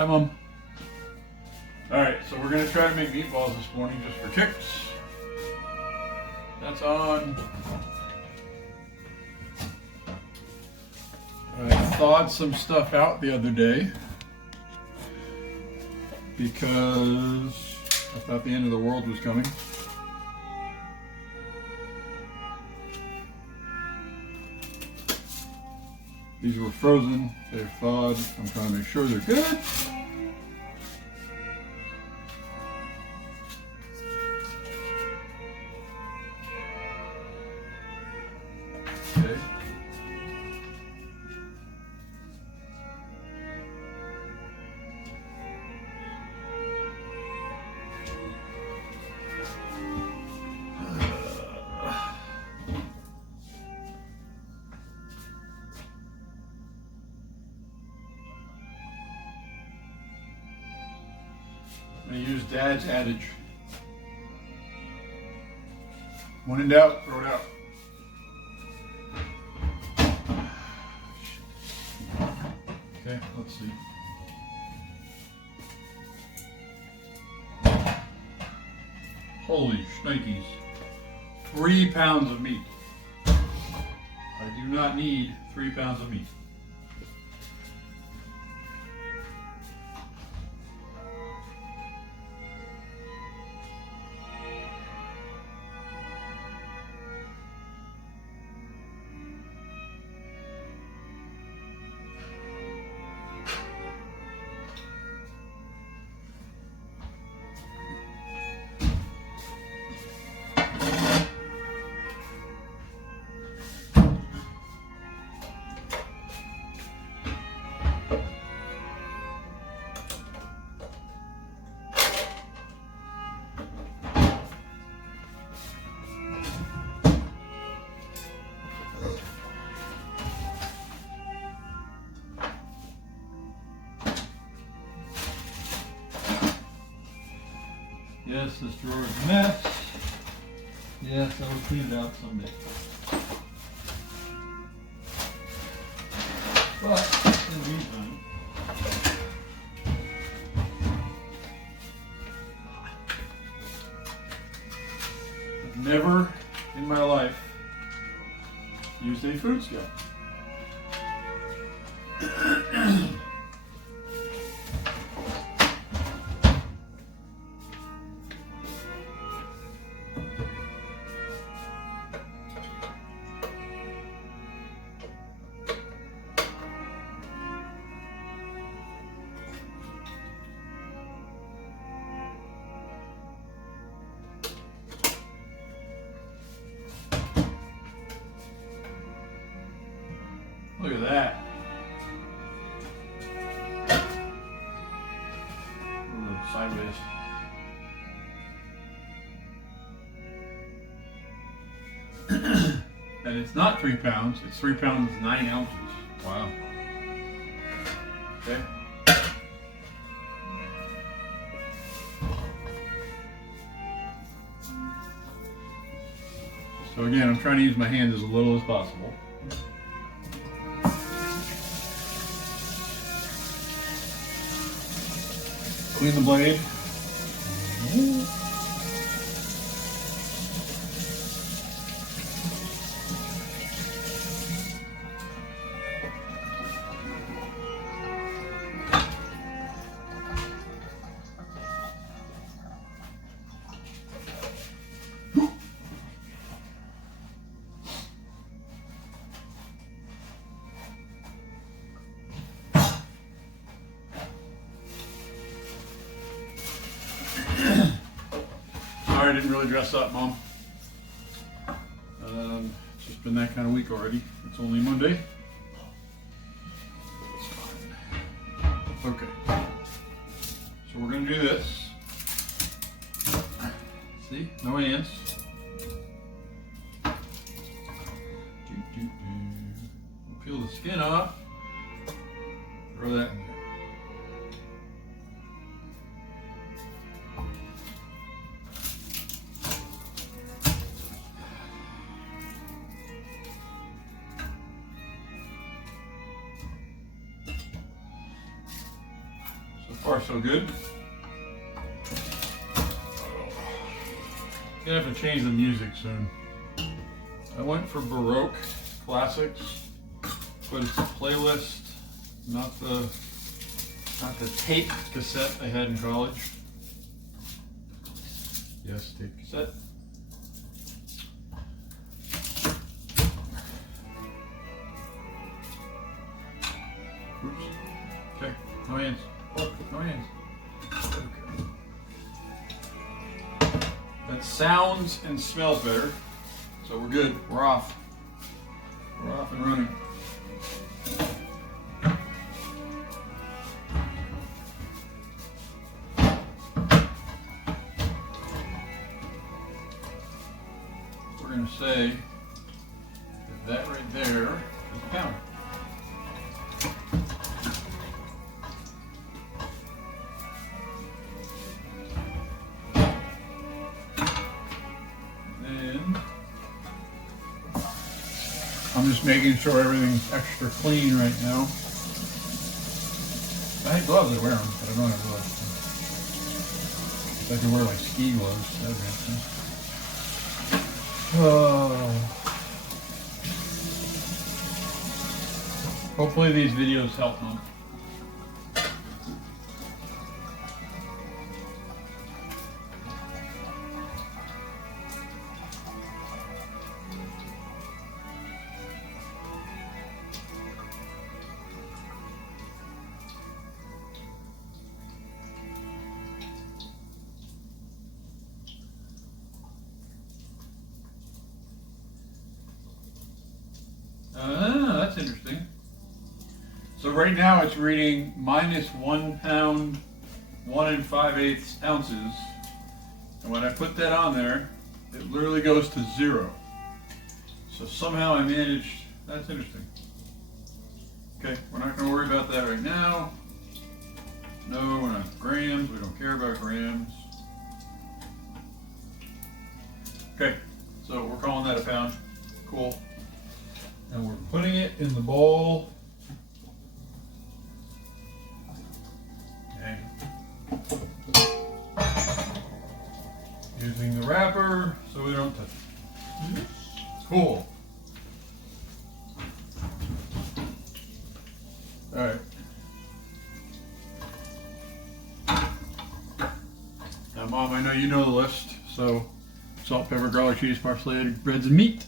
Hi, Mom. Alright, so we're going to try to make meatballs this morning just for kicks. That's on. I thawed some stuff out the other day because I thought the end of the world was coming. These were frozen, they're thawed. I'm trying to make sure they're good. Okay. I'm going to use Dad's adage. When in doubt, throw it out. Okay, let's see. Holy shnikes. 3 pounds of meat. I do not need 3 pounds of meat. Yes, this drawer is a mess. Yes, I will clean it out someday. But, in the meantime, I've never in my life used a food scale. Look at that. A little sideways. And it's not 3 pounds, it's 3 pounds 9 ounces. Wow. Okay. So again, I'm trying to use my hand as little as possible. Clean the blade. Sorry I didn't really dress up, Mom. It's just been that kind of week already. It's only Monday. It's fine. Okay. So we're going to do this. See? No ants. Peel the skin off. Throw that in there. far so good. Gonna have to change the music soon. I went for Baroque classics, but it's a playlist, not the tape cassette I had in college. Yes, tape cassette. Oops. Okay, no hands. Oh, no hands. Okay. That sounds and smells better. So we're good. We're off. We're off and running. We're going to say that right there is a pound. I'm just making sure everything's extra clean right now. I had gloves, I wear them, but I don't have gloves. If I can wear my ski gloves, that'd be interesting. Hopefully these videos help them. That's interesting. So right now it's reading minus 1 pound, 1 5/8 ounces. And when I put that on there, it literally goes to 0. So somehow I managed, that's interesting. Okay, we're not going to worry about that right now. No, we're not grams, we don't care about grams. Okay, so we're calling that a pound. Cool. And we're putting it in the bowl. Okay. Using the wrapper so we don't touch it. Cool. All right. Now, Mom, I know you know the list. So, salt, pepper, garlic, cheese, parsley, egg, breads, and meat.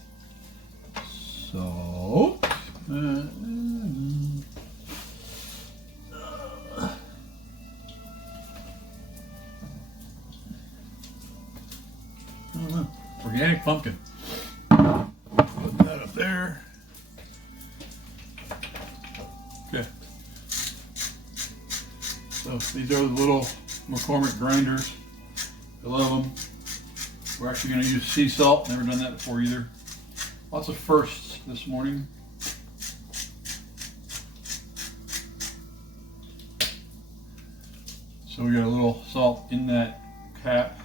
So, organic pumpkin. Put that up there. Okay. So these are the little McCormick grinders. I love them. We're actually going to use sea salt. Never done that before either. Lots of firsts this morning. So we got a little salt in that cap.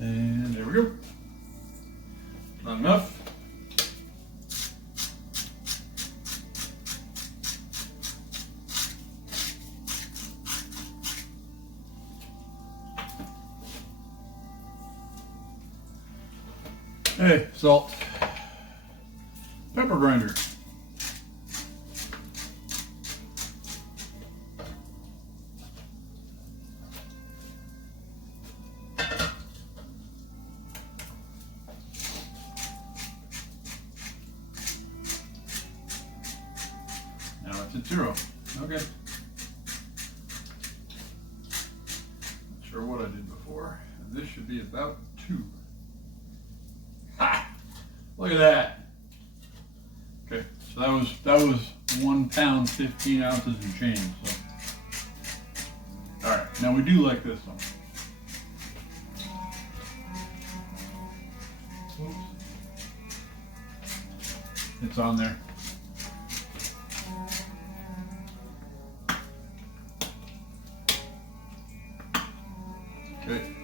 And there we go. Not enough. Hey, salt. Pepper grinder. Now it's at 0. Okay. Not sure what I did before. This should be about 2. Ha! Look at that. Okay, so that was 1 pound, 15 ounces and change. So, all right, now we do like this one. Oops. It's on there. Okay.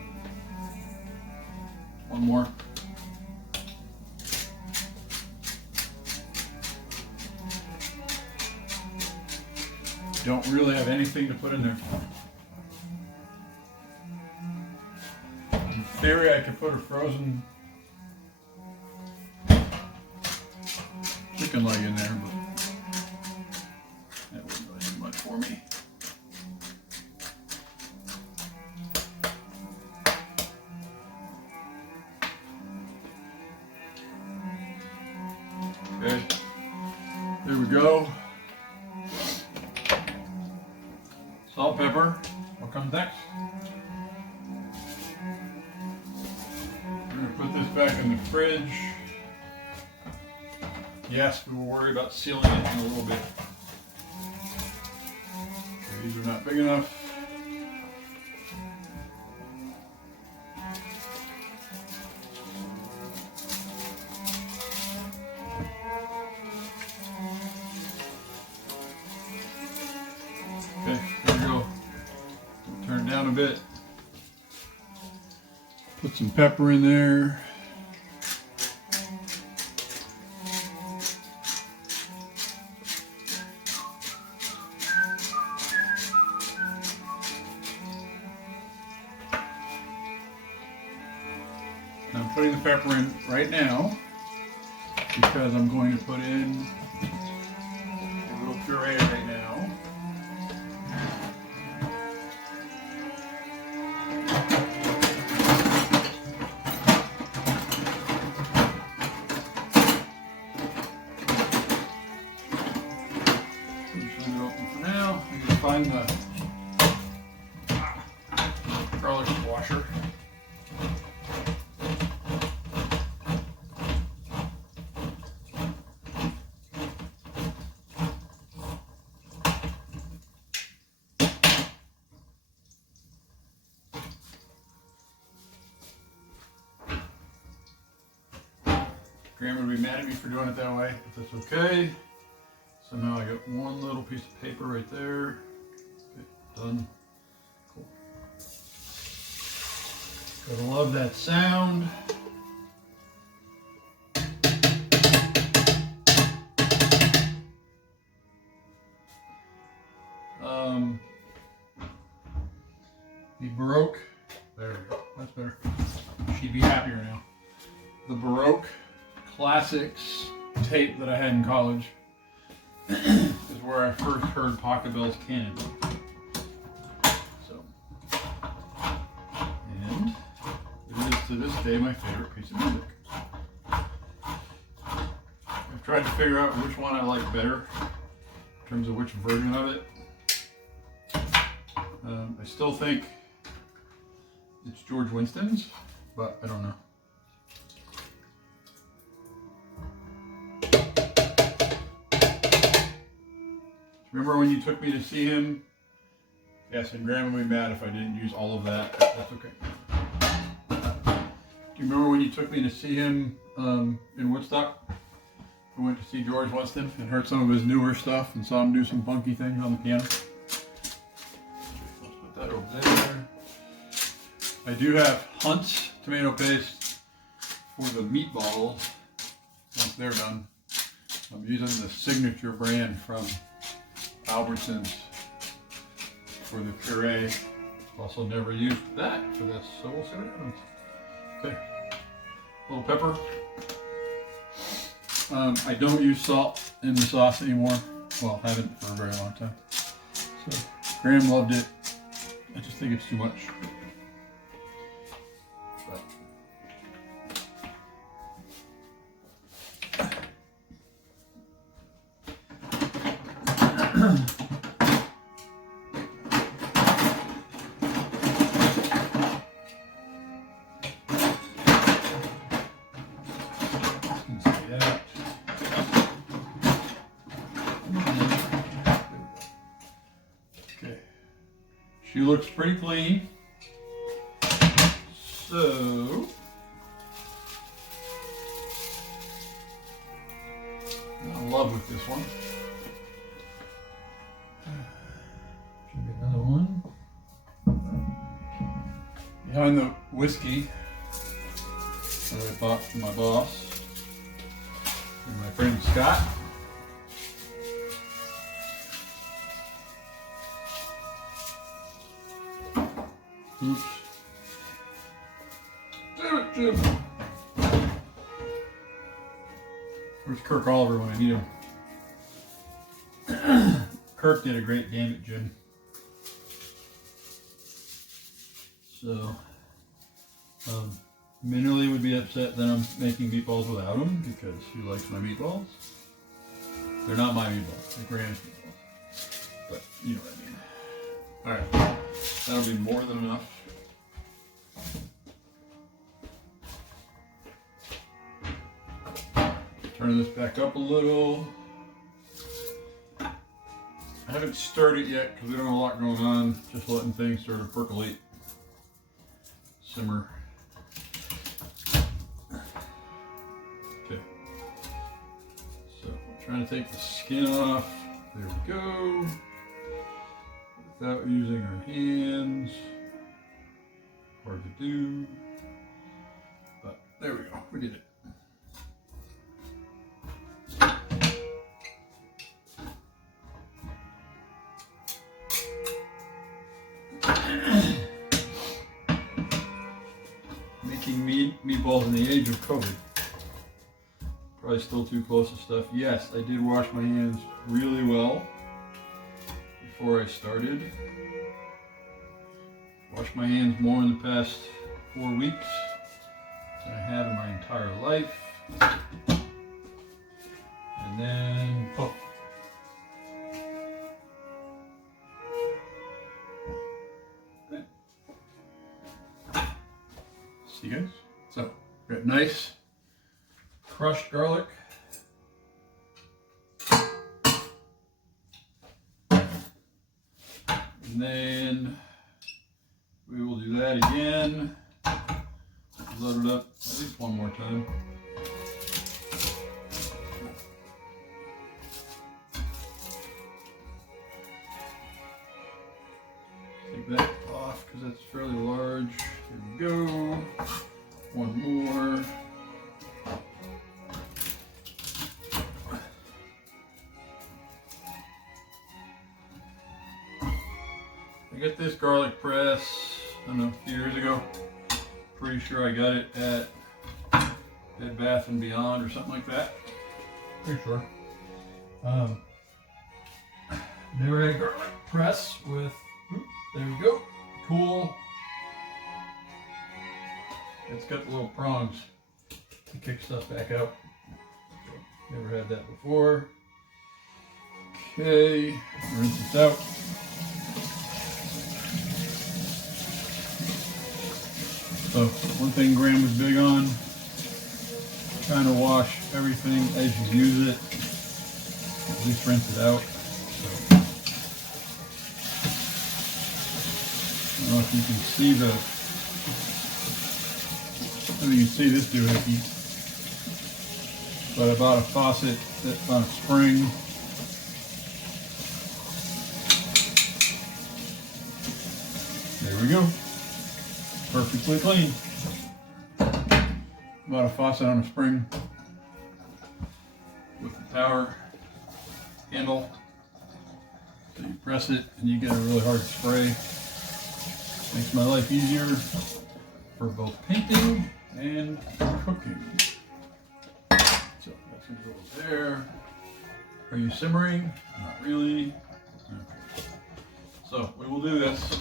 One more. Don't don't really have anything to put in there. In theory, I could put a frozen chicken leg in there, but that wouldn't really do much for me. Okay, there we go. Salt, pepper. What comes next? We're going to put this back in the fridge. Yes, we will worry about sealing it in a little bit. Okay, these are not big enough. Okay, there we go. Turn it down a bit. Put some pepper in there. I'm putting the pepper in right now because I'm going to put in a little puree right now. Just leave it open for now. I can find the garlic washer. Grandma would be mad at me for doing it that way, but that's okay. So now I got one little piece of paper right there. Okay, done. Cool. Gotta love that sound. The Baroque, there we go, that's better. She'd be happier now. The Baroque Classics tape that I had in college is where I first heard Pachelbel's Canon. So, and it is to this day my favorite piece of music. I've tried to figure out which one I like better in terms of which version of it. I still think it's George Winston's, but I don't know. Remember when you took me to see him? Yes, and Grandma would be mad if I didn't use all of that. That's okay. Do you remember when you took me to see him in Woodstock? We went to see George Winston and heard some of his newer stuff and saw him do some funky things on the piano. Let's put that over there. I do have Hunt's tomato paste for the meatballs once they're done. I'm using the signature brand from Albertsons for the puree. Also never used that for this, so we'll see what happens. Okay, a little pepper. I don't use salt in the sauce anymore. Well, haven't for a very long time. So, Graham loved it. I just think it's too much. She looks pretty clean. So, I'm in love with this one. Should be another one. Behind the whiskey that I bought from my boss and my friend Scott. Oops. Damn it, Jim. Where's Kirk Oliver when I need him? Kirk did a great damn it, Jim. So, Minnerly would be upset that I'm making meatballs without him because he likes my meatballs. They're not my meatballs, they're Graham's meatballs. But you know what I mean. Alright, that'll be more than enough. Turn this back up a little. I haven't stirred it yet because we don't have a lot going on. Just letting things sort of percolate, simmer. Okay. So we're trying to take the skin off. There we go. Without using our hands. Hard to do. But there we go. We did it. Making meatballs in the age of COVID. Probably still too close to stuff. Yes, I did wash my hands really well before I started. Washed my hands more in the past 4 weeks than I have in my entire life. And then poof. See guys? So, got nice crushed garlic. And then we will do that again. Load it up at least one more time. Take that off because that's fairly large. Here we go. One more. I got this garlic press, I don't know, a few years ago. Pretty sure I got it at Bed Bath & Beyond or something like that. Pretty sure. Never had a garlic press with, there we go, cool. It's got the little prongs to kick stuff back out. Never had that before. Okay, rinse this out. So, one thing Graham was big on, trying to wash everything as you use it. At least rinse it out. So, I don't know if you can see you can see this doohickey, but I bought a faucet that's on a spring. There we go. Perfectly clean. Bought a faucet on a spring with the power handle. So you press it and you get a really hard spray. Makes my life easier for both painting and cooking. So that's gonna go there. Are you simmering? Not really. Okay. So we will do this.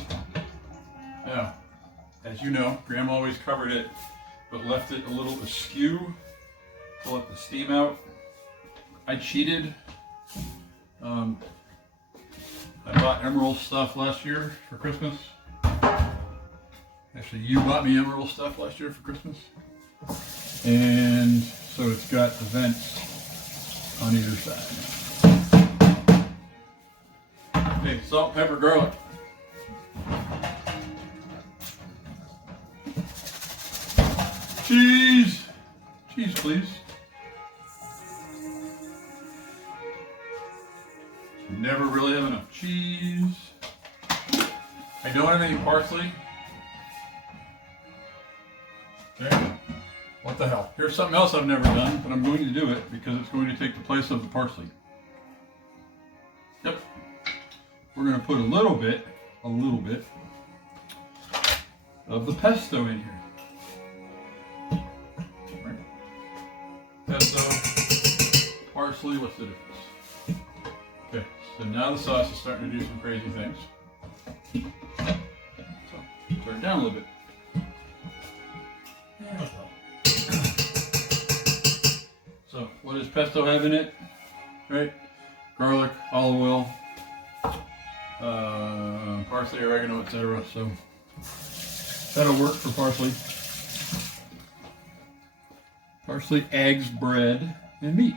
Now, as you know, Graham always covered it, but left it a little askew to let the steam out. I cheated. I bought Emerald stuff last year for Christmas. Actually, you bought me Emerald stuff last year for Christmas. And so it's got the vents on either side. Okay, salt, pepper, garlic. Cheese! Cheese, please. Never really have enough cheese. I don't have any parsley. Okay. What the hell? Here's something else I've never done, but I'm going to do it because it's going to take the place of the parsley. Yep. We're going to put a little bit of the pesto in here. Right. Pesto, parsley, what's the difference? Okay, so now the sauce is starting to do some crazy things. So, turn it down a little bit. So, what does pesto have in it? Right? Garlic, olive oil, parsley, oregano, etc. So, that'll work for parsley. Parsley, eggs, bread, and meat.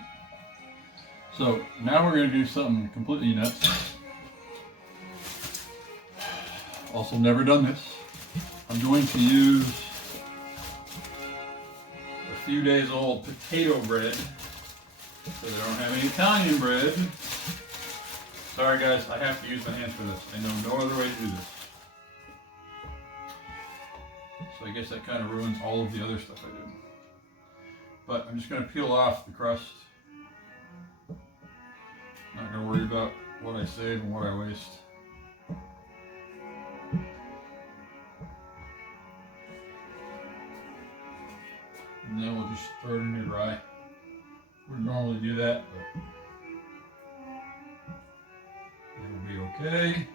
So now we're going to do something completely nuts. Also never done this. I'm going to use a few days old potato bread. So they don't have any Italian bread. Sorry guys, I have to use my hands for this. I know no other way to do this. So I guess that kind of ruins all of the other stuff I did. But I'm just going to peel off the crust. Not going to worry about what I save and what I waste. And then we'll just throw it in here dry. Wouldn't normally do that, but it'll be okay.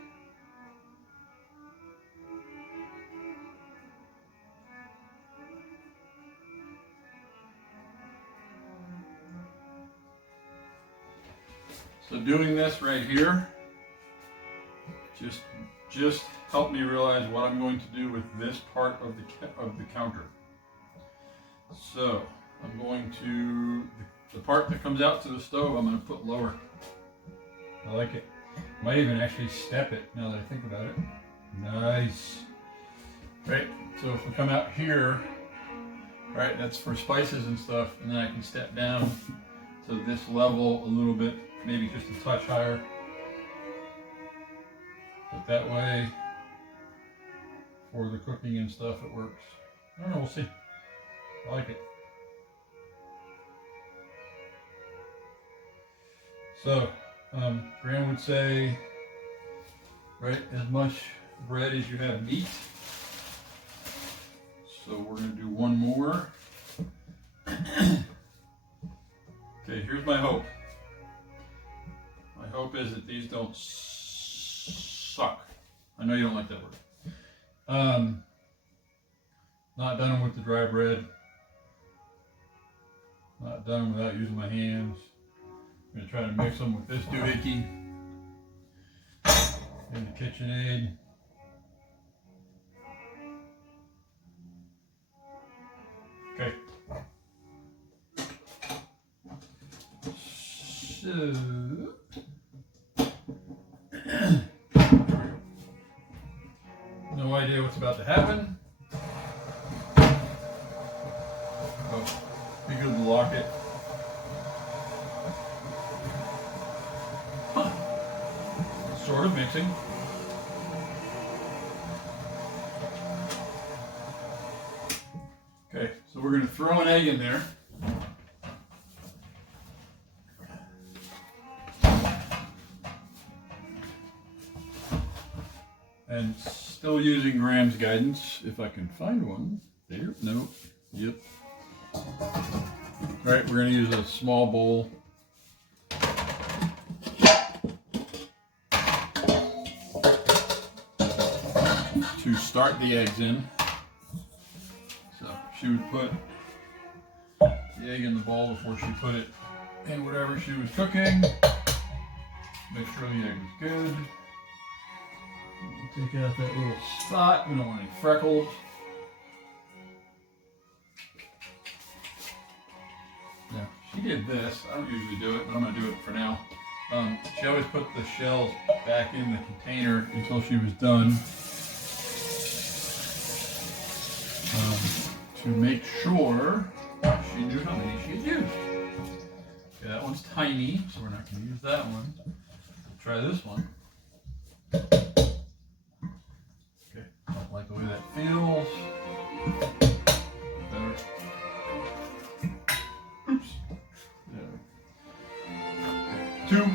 So doing this right here just helped me realize what I'm going to do with this part of the counter. So I'm going to, the part that comes out to the stove, I'm going to put lower. I like it. Might even actually step it now that I think about it. Nice. Right, so if we come out here, right, that's for spices and stuff, and then I can step down to this level a little bit, maybe just a touch higher. But that way, for the cooking and stuff, it works. I don't know, we'll see. I like it. So, Graham would say, right, as much bread as you have meat. So we're going to do one more. Okay, here's my hope. My hope is that these don't suck. I know you don't like that word. Not done with the dry bread. Not done without using my hands. I'm going to try to mix them with this doohickey and the KitchenAid. Okay. So, no idea what's about to happen. Oh, be good to lock it. Huh. Sort of mixing. Okay, so we're going to throw an egg in there. And still using Graham's guidance, if I can find one. There, no, yep. All right, we're going to use a small bowl. To start the eggs in. So she would put the egg in the bowl before she put it in whatever she was cooking. Make sure the egg is good. Take out that little spot. We don't want any freckles. Now, she did this. I don't usually do it, but I'm going to do it for now. She always put the shells back in the container until she was done. To make sure she knew how many she had used. Okay, that one's tiny, so we're not going to use that one. We'll try this one. Okay, don't like the way that feels. Better. Oops. Yeah. Okay, 2.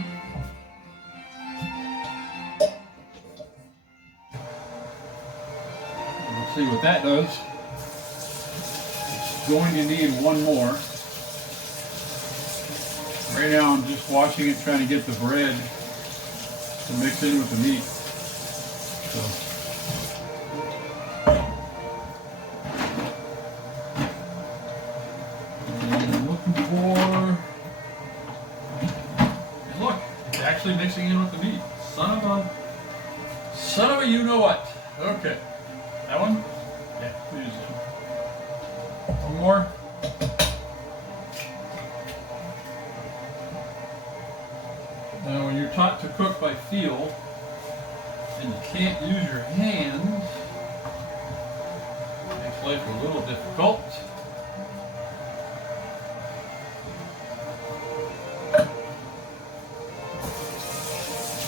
Let's see what what that does. It's going to need one more. Right now I'm just washing it, trying to get the bread to mix in with the meat. So. And I'm looking for, and look, it's actually mixing in with the meat. Son of a you know what. Okay. That one? Yeah, please. One more. Now, when you're taught to cook by feel, and you can't use your hands, it makes life a little difficult.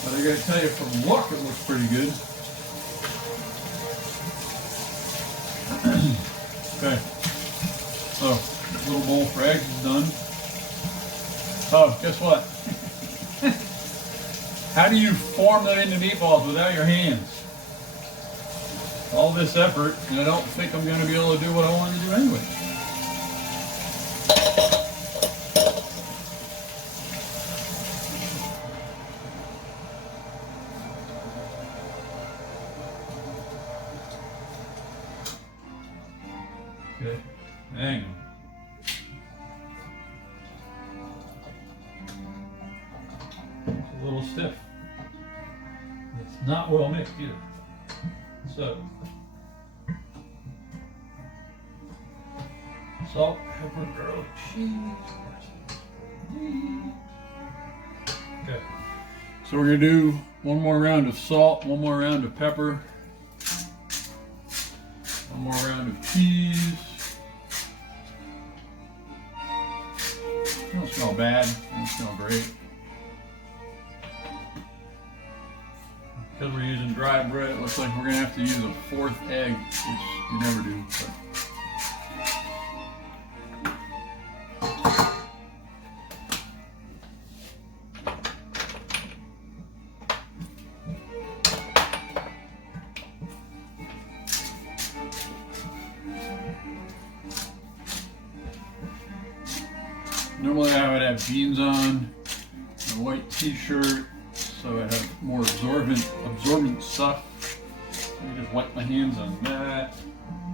But I gotta tell you, from look, it looks pretty good. Okay, so this little bowl for eggs is done. Oh, guess what? How do you form that into meatballs without your hands? All this effort, and I don't think I'm going to be able to do what I wanted to do anyway. Okay, hang on. It's a little stiff. It's not well mixed either. So, salt, pepper, garlic, cheese. Okay. So we're gonna do one more round of salt, one more round of pepper, one more round of cheese. It don't smell bad. It don't smell great. Because we're using dry bread, it looks like we're going to have to use a fourth egg, which you never do. But. Normally I would have jeans on, a white t-shirt, so I have more absorbent stuff. Let me just wipe my hands on that.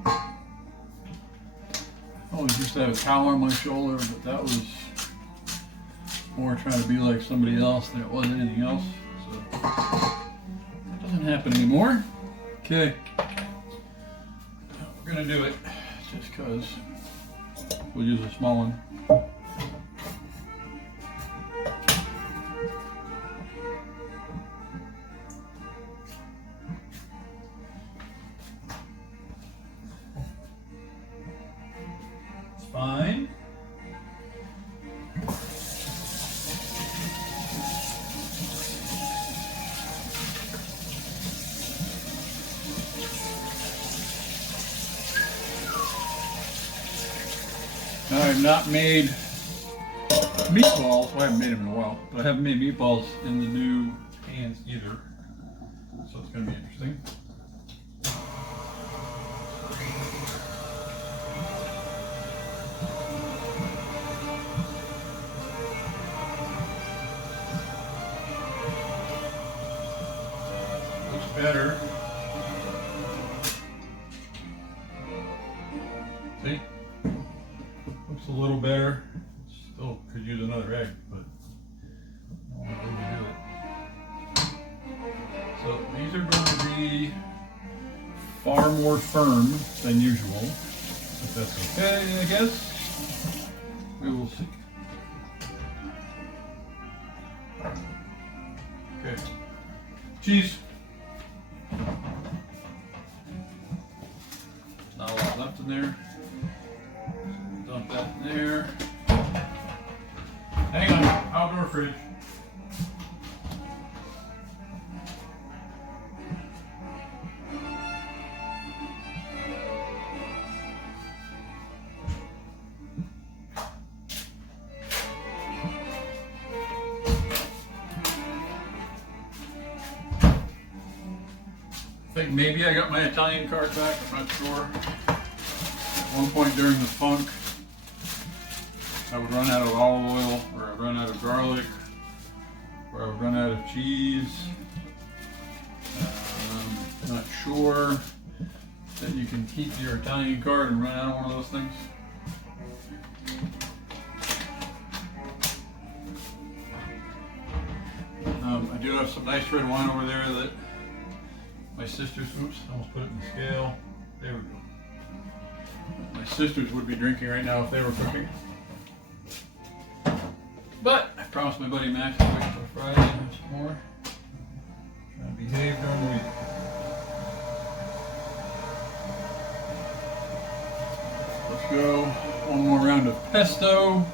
I always used to have a towel on my shoulder, but that was more trying to be like somebody else than it was anything else. So that doesn't happen anymore. Okay, we're gonna do it just because we'll use a small one. Fine. Now, I have not made meatballs. Well, I haven't made them in a while, but I haven't made meatballs in the new pans either. So it's going to be interesting. Better. See? Looks a little better. Still could use another egg, but I don't want to do it. So these are going to be far more firm than usual. If that's okay, I guess. We will see. Okay. Cheese. Not a lot left in there. Dump that in there. Hang on, outdoor fridge. think maybe I got my Italian card back, I'm not sure. At one point during the funk, I would run out of olive oil, or I'd run out of garlic, or I would run out of cheese. Not sure that you can keep your Italian card and run out of one of those things. I do have some nice red wine over there that my sisters, oops, I almost put it in the scale. There we go. My sisters would be drinking right now if they were cooking. But I promised my buddy Max I'd wait until Friday and have some more. Trying to behave during the week. Let's go one more round of pesto.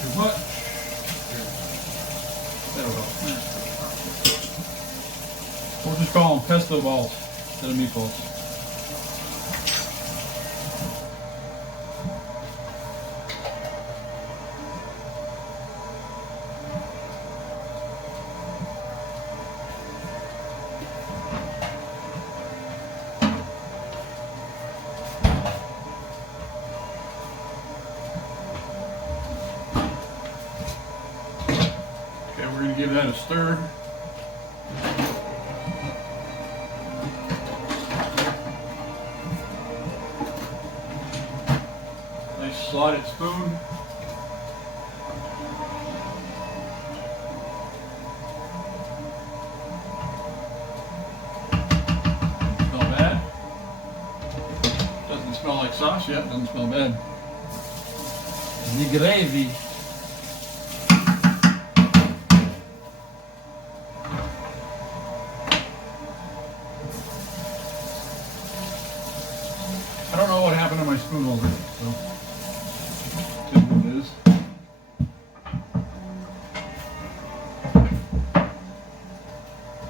Too much. That'll help. We'll just call them pesto balls instead of meatballs. We're going to give that a stir. Nice slotted spoon. Smell bad? Doesn't smell like sauce yet, doesn't smell bad. The gravy. I don't know what happened to my spoon holder, so it is what it is.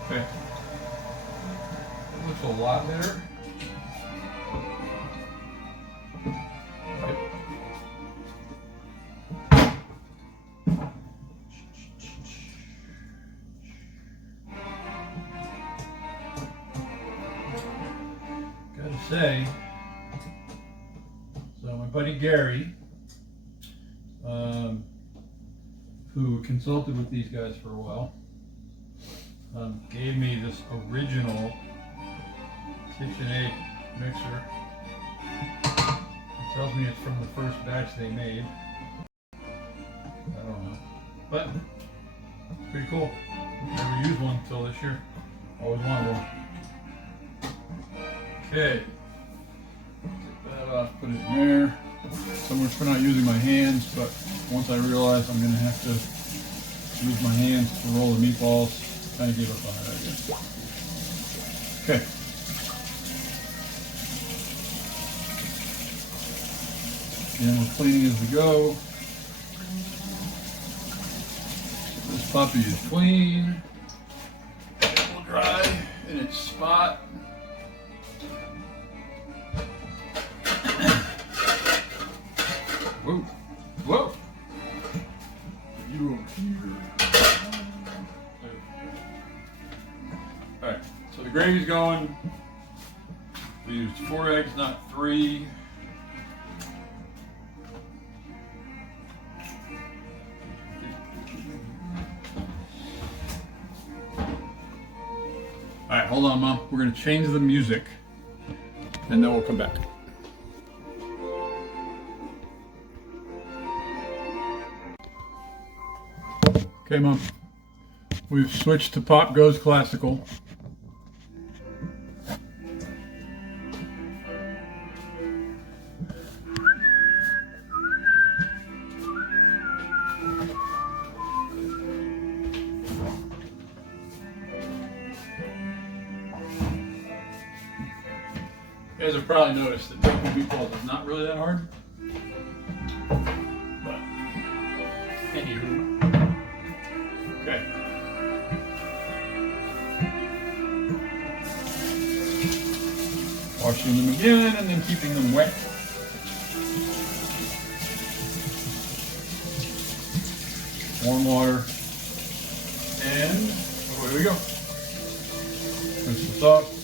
Okay. That looks a lot better. Okay. Gotta say, so my buddy Gary, who consulted with these guys for a while, gave me this original KitchenAid mixer. It tells me it's from the first batch they made. I don't know, but it's pretty cool. Never used one until this year. Always wanted one. Okay. Put it in there. So much for not using my hands, but once I realized I'm going to have to use my hands to roll the meatballs, I kind of gave up on that idea. Okay. And we're cleaning as we go. This puppy is clean. It will dry in its spot. Whoa, whoa! You over here. Alright, so the gravy's going. We used 4 eggs, not 3. Alright, hold on, Mom. We're going to change the music, and then we'll come back. Okay, Mom, we've switched to Pop Goes Classical. You guys have probably noticed that making meatballs is not really that hard. But, anywho. Okay. Washing them again and then keeping them wet. warm water, and away we go. Rinse this off.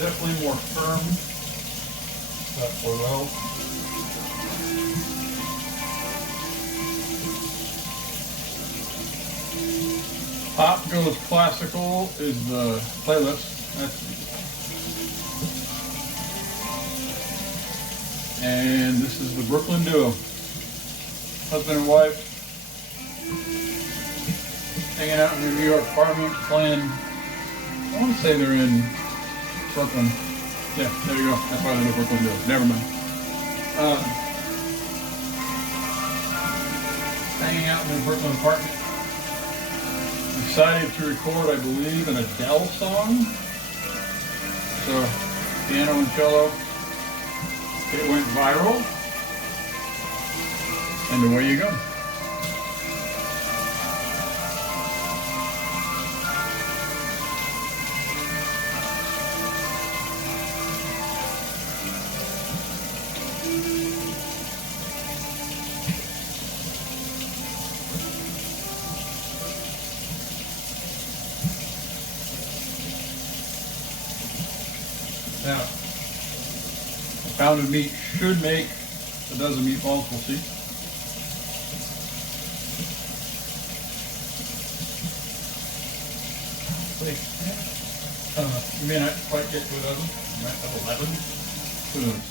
Definitely more firm. That will help. Pop Goes Classical is the playlist. And this is the Brooklyn duo. Husband and wife. Hanging out in their New York apartment playing. I want to say they're in Brooklyn. Yeah, there you go. That's why they're the Brooklyn duo. Never mind. Hanging out in their Brooklyn apartment. Decided to record, I believe, an Adele song. So, piano and cello. It went viral. And away you go. Now, a pound of meat should make a dozen meatballs, we'll see. You may not quite get to a dozen, you might have 11. Who knows?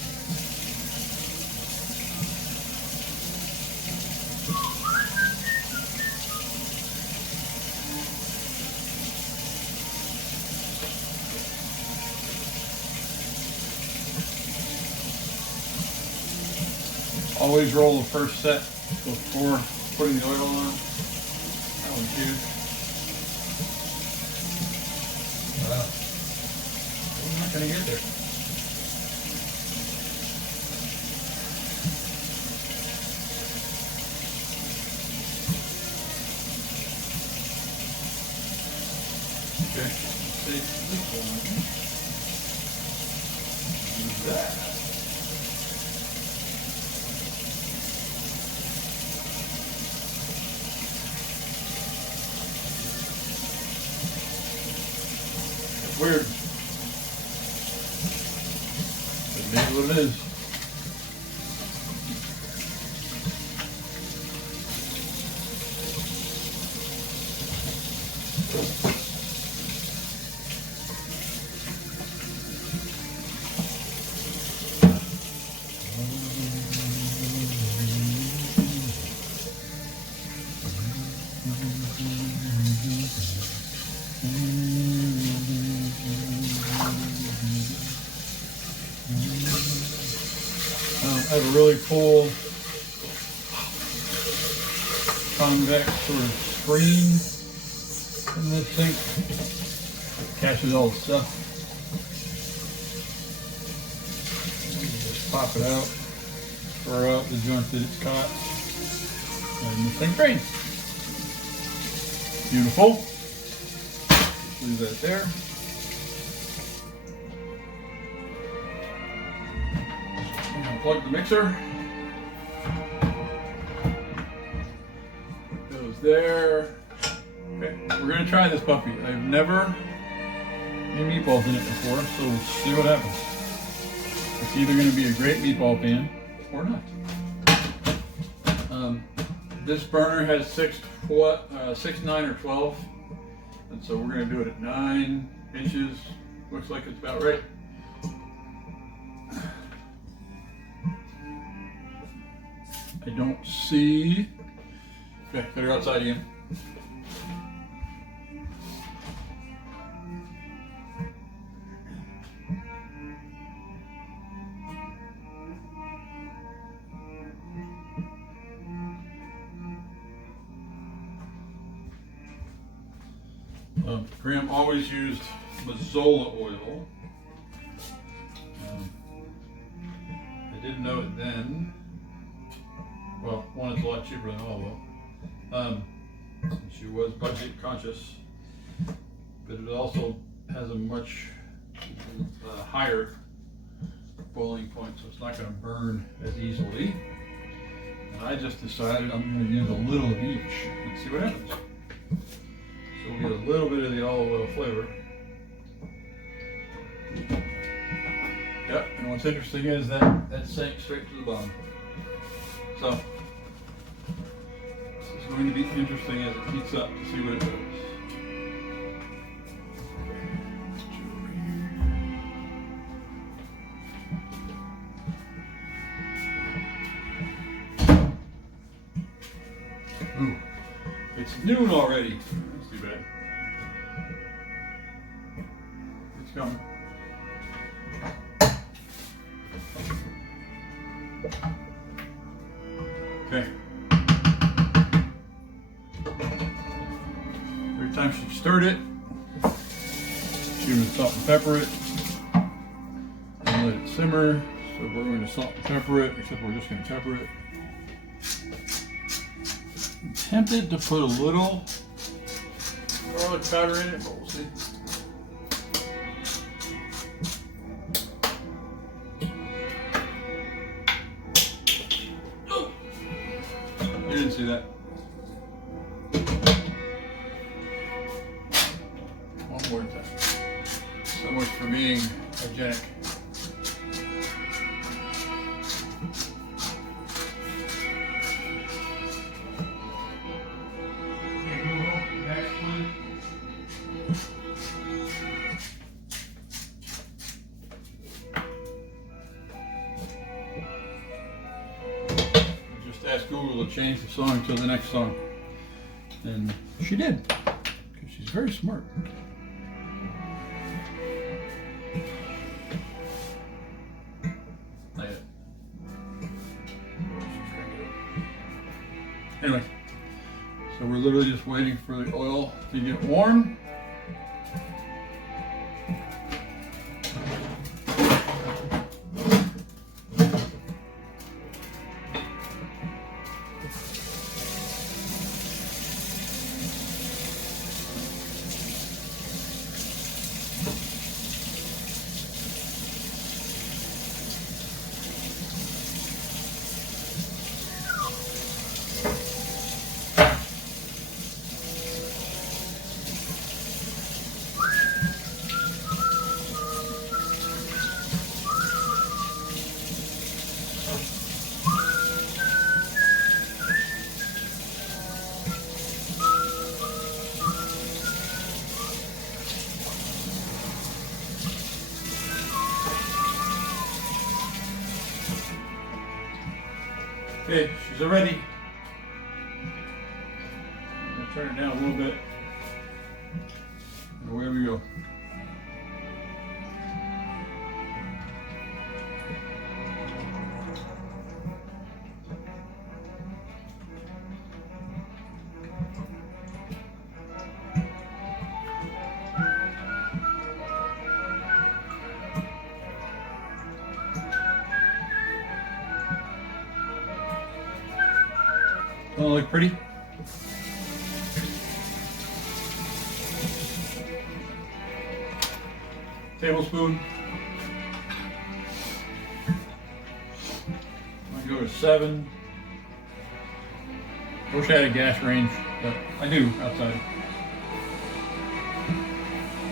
Always roll the first set before putting the oil on. That one's huge. Wow. I'm not going to get there. Okay, take this one. Do that. Weird. It is what it is. I have a really cool convex sort of screen in this sink. It catches all the stuff. Just pop it out, throw out the joint that it's caught, and the sink drains. Beautiful. Leave that there. Plug the mixer. Goes there. Okay, we're gonna try this puppy. I've never made meatballs in it before, so we'll see what happens. It's either gonna be a great meatball pan or not. This burner has 6, 9, or 12, and so we're gonna do it at 9 inches. Looks like it's about right. I don't see. Okay, put her outside again. Graham always used Mazola oil. I didn't know it then. Well, one, it's a lot cheaper than olive oil. She was budget conscious, but it also has a much higher boiling point, so it's not going to burn as easily. And I just decided I'm going to use a little of each and see what happens. So we'll get a little bit of the olive oil flavor. Yep, and what's interesting is that sank straight to the bottom. So this is going to be interesting as it heats up to see what it does. Ooh, it's noon already. That's too bad. It's coming. Okay. Every time she stirred it, she would salt and pepper it and let it simmer. So we're going to salt and pepper it, except we're just going to pepper it. I'm tempted to put a little garlic powder in it, but we'll see. Oh! You didn't see that. One more time. So much for being hygienic. Ask Google to change the song to the next song, and she did, because she's very smart. Not yet. Anyway, so we're literally just waiting for the oil to get warm. Okay, she's already. I'm going to turn it down a little bit. And away we go. Doesn't it look pretty? Tablespoon. I'm going to go to 7. I wish I had a gas range, but I do outside.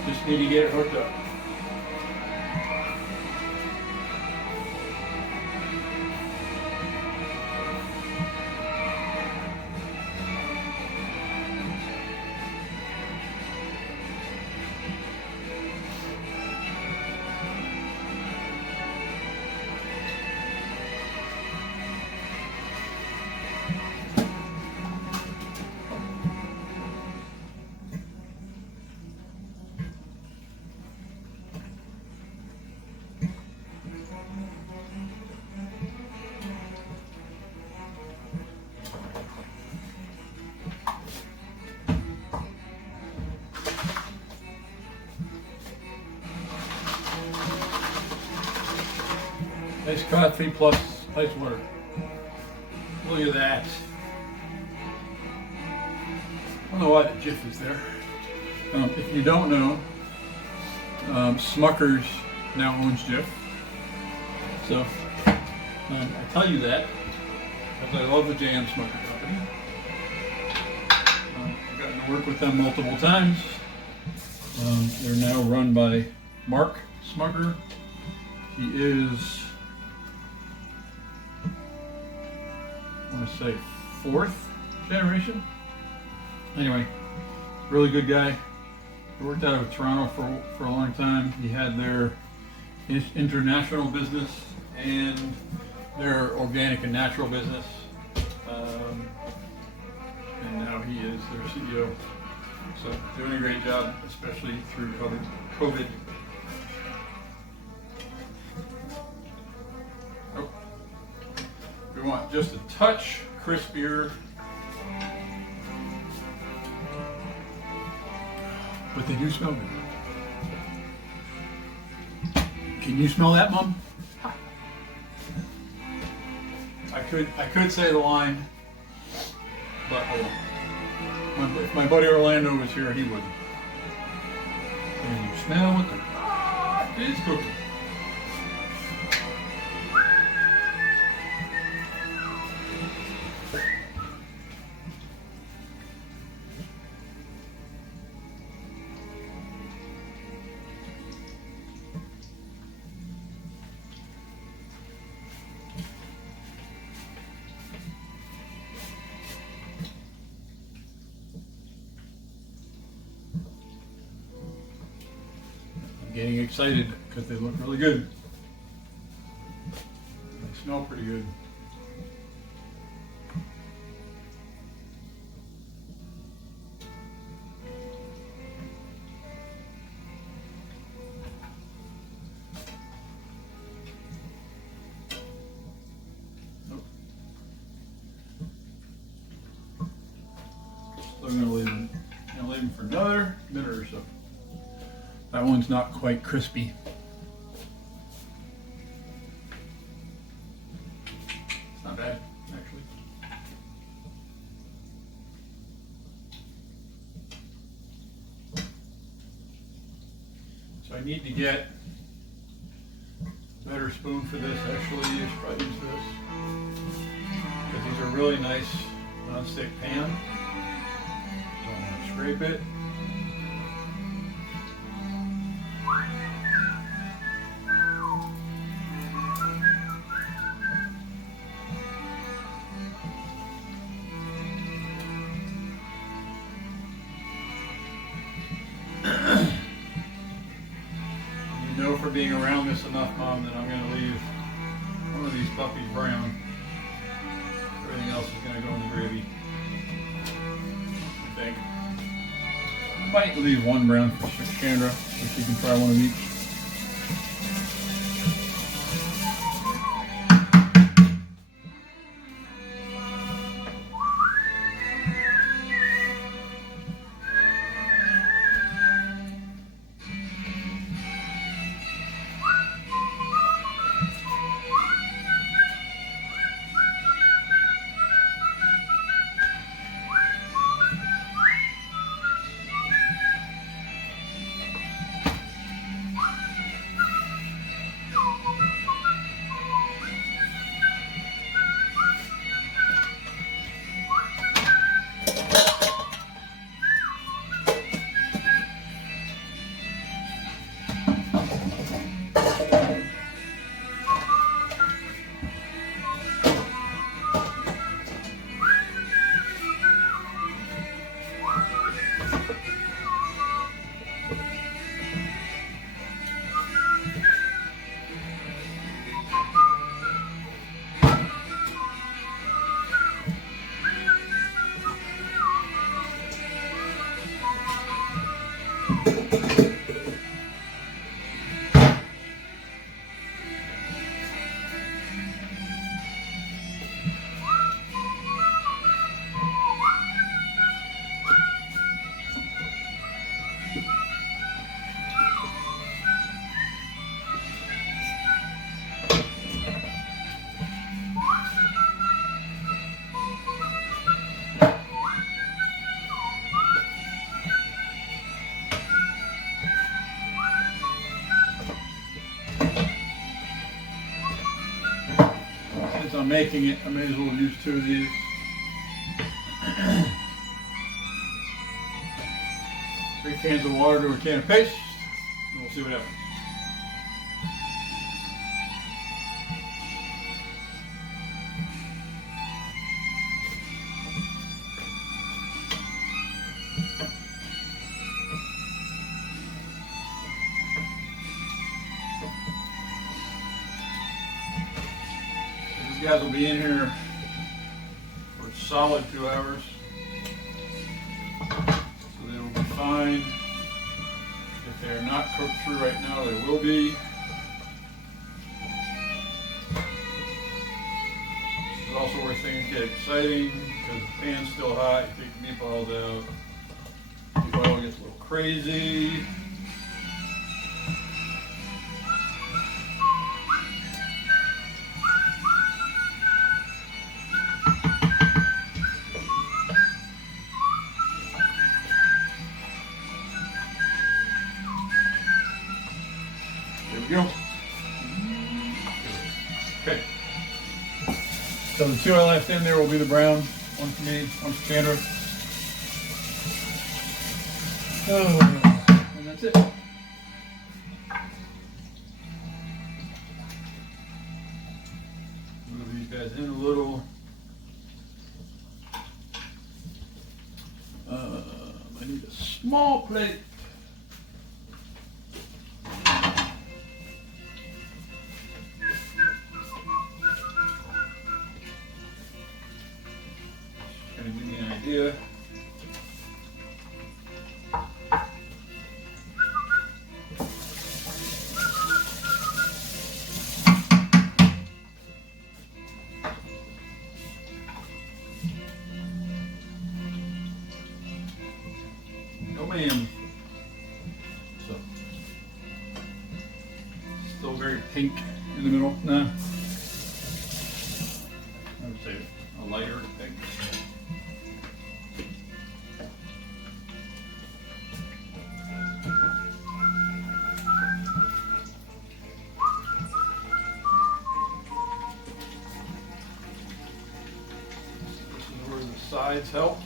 Just need to get it hooked up. Nice coffee plus ice water. Look at that. I don't know why the Jif is there. If you don't know, Smucker's now owns Jif. So I tell you that because I love the J.M. Smucker Company. I've gotten to work with them multiple times. They're now run by Mark Smucker. He is, I want to say, 4th generation. Anyway, really good guy. He worked out of Toronto for a long time. He had their international business and their organic and natural business. And now he is their CEO. So doing a great job, especially through COVID. Oh. We want just a touch crispier, but they do smell good. Can you smell that, Mom? I could say the line, but I won't. If my buddy Orlando was here, he wouldn't. Can you smell what the is cooking? Getting excited because they look really good. They smell pretty good. Nope. So I'm going to leave them for another minute or so. That one's not quite crispy. It's not bad, actually. So I need to get a better spoon for this. Actually, you should probably use this. Because these are really nice non-stick pan. Don't want to scrape it. For being around this enough, Mom, that I'm going to leave one of these puppies brown. Everything else is going to go in the gravy, I think. I might leave one brown for Chandra, so she can try one of each. I'm making it, I may as well use 2 of these. 3 cans of water to a can of paste, and we'll see what happens. These guys will be in here for a solid 2 hours. So they will be fine. If they are not cooked through right now, they will be. This is also where things get exciting because the pan's still hot. You take the meatballs out. The oil gets a little crazy. Go. Okay. So the 2 I left in there will be the brown. 1 for me, 1 for Chandra. Oh, and that's it. Move these guys in a little. I need a small plate. Give me an idea. No ma'am. So, still very pink in the middle. Nah. I would say a lighter pink. Sides help.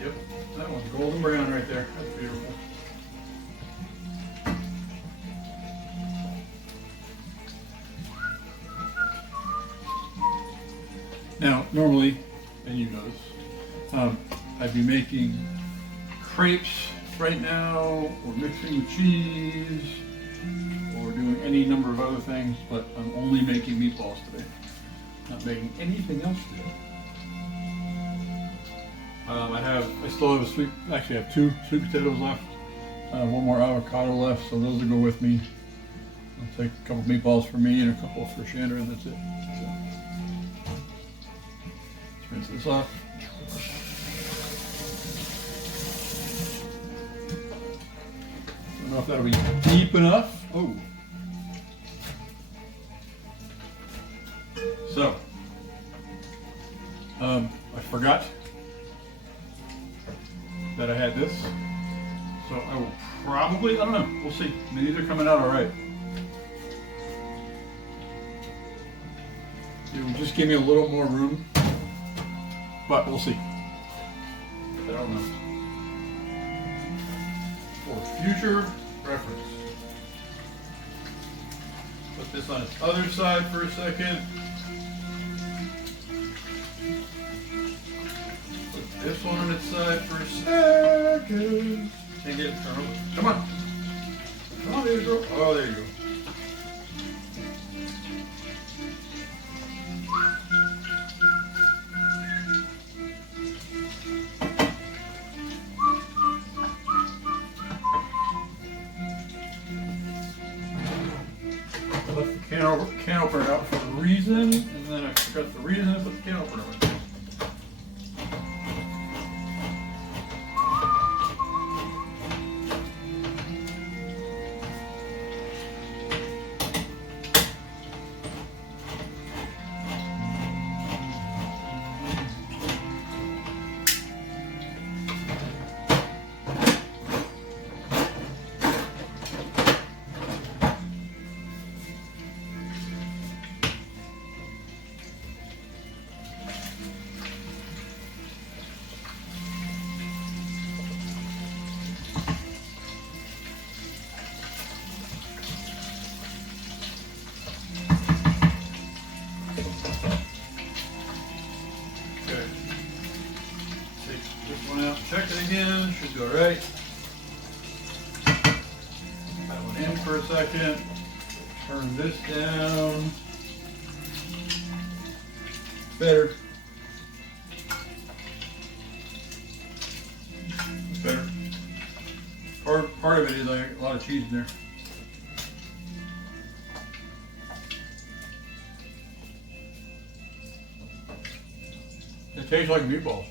Yep, that one's golden brown right there. That's beautiful. Now, normally, and you know this, I'd be making crepes right now, or mixing with cheese, or doing any number of other things, but I'm only making meatballs today. Not making anything else today. I still have actually I have 2 sweet potatoes left, 1 more avocado left, so those will go with me. I'll take a couple meatballs for me and a couple for Chandra, and that's it. So. Rinse this off. Don't know if that'll be deep enough. Oh. So, I forgot that I had this. So I will probably, I don't know, we'll see. I mean, these are coming out all right. It will just give me a little more room. But we'll see. I don't know. For future reference. Put this on its other side for a second. Put this one on its side for a second. Can't get it turned over. Come on. Come on, there you go. Oh, there you go. Can opener out for a reason, and then I forgot the reason I put the can opener with. all right. That one in for a second. Turn this down. Better. Better. Part of it is like a lot of cheese in there. It tastes like meatballs.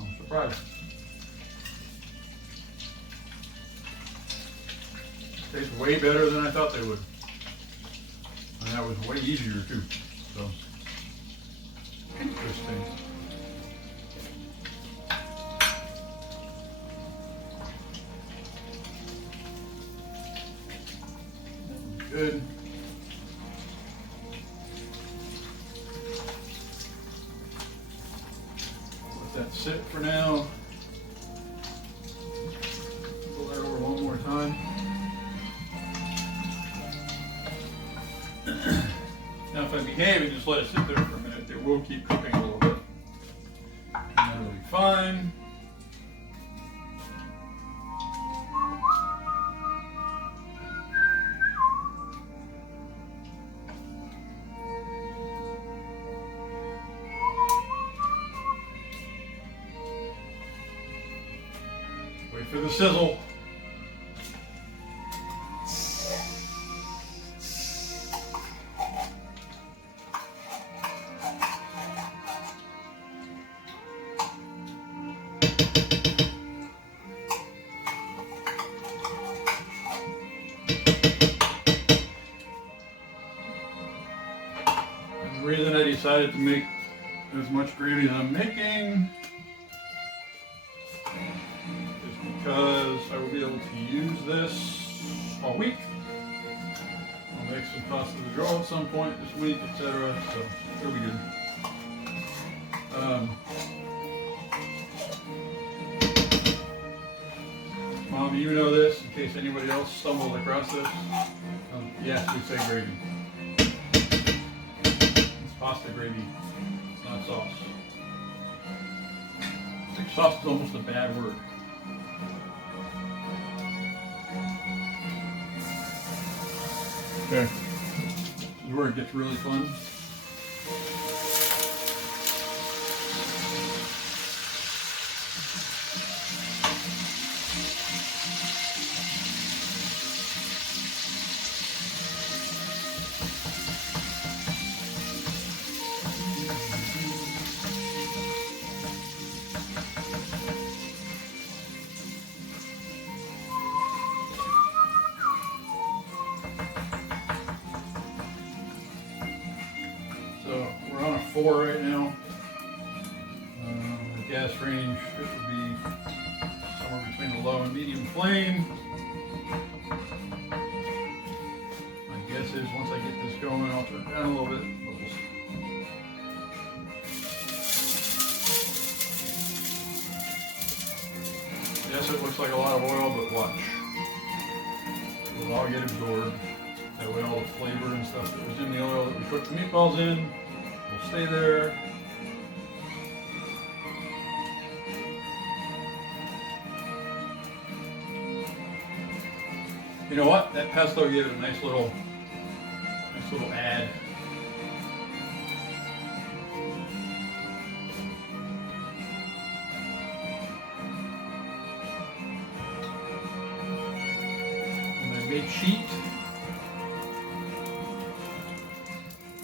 I'm surprised. Tastes way better than I thought they would. And that was way easier too. So interesting. Good. Let that sit for now. Pull that over one more time. Now if I behave and just let it sit there for a minute, it will keep cooking a little bit. And that'll be fine. Wait for the sizzle. The reason I decided to make as much gravy as I'm making is because I will be able to use this all week. I'll make some pasta de joie at some point this week, etc. So it'll be good. Mom, you know this in case anybody else stumbled across this. Yes, we say gravy. It's pasta gravy. It's not sauce. I think sauce is almost a bad word. Okay. This is where it gets really fun. So we're on a 4 right now. The gas range, it would be somewhere between the low and medium flame. My guess is once I get this going, I'll turn it down a little bit. But we'll see. Yes, it looks like a lot of oil, but watch. It will all get absorbed. That way all the flavor and stuff that was in the oil that we cooked the meatballs in will stay there. You know what? That pesto gave it a nice little add. And I made sheet.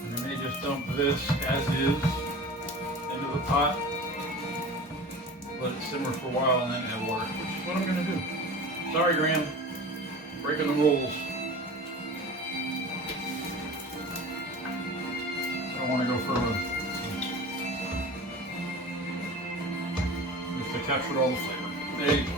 And I may just dump this as is into the pot. Let it simmer for a while and then add water, which is what I'm going to do. Sorry, Graham. Breaking the rules. I don't want to go further. Just to capture all the flavor. There you go.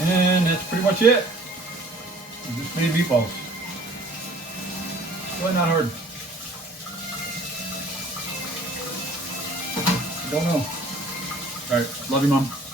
And that's pretty much it. We just made meatballs. Really not hard. Don't know. All right. Love you, Mom.